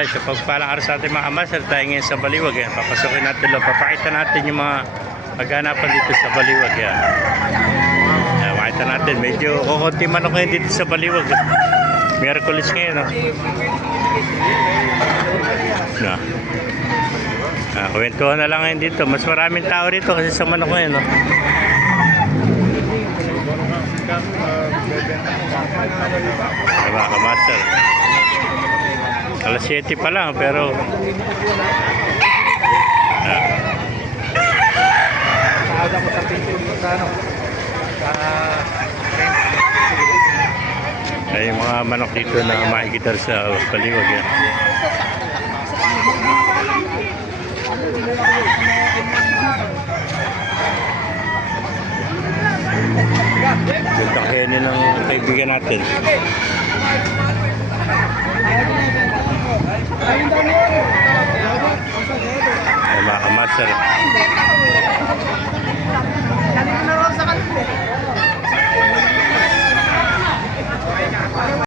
Yan, sa pagpalang araw sa ating mga master, tayo ngayon sa Baliwag. Yan. Papasukin natin lo. Papakita natin yung mga paghanapan dito sa Baliwag. Yan. Yan, makita natin. Medyo kukunti manok ngayon dito sa Baliwag. Miyerkules ngayon, no? No. Ah, kwentuhan na lang ngayon dito. Mas maraming tao rito kasi sa manok ngayon, no? Ay, mga kamaster. Alas 7 pa lang, pero... Ah, Sahod ako sa ko sa ano. Ay, mga manok dito na makikita sa paliwag yan. Gandang hene ng kaibigan natin. Más cero.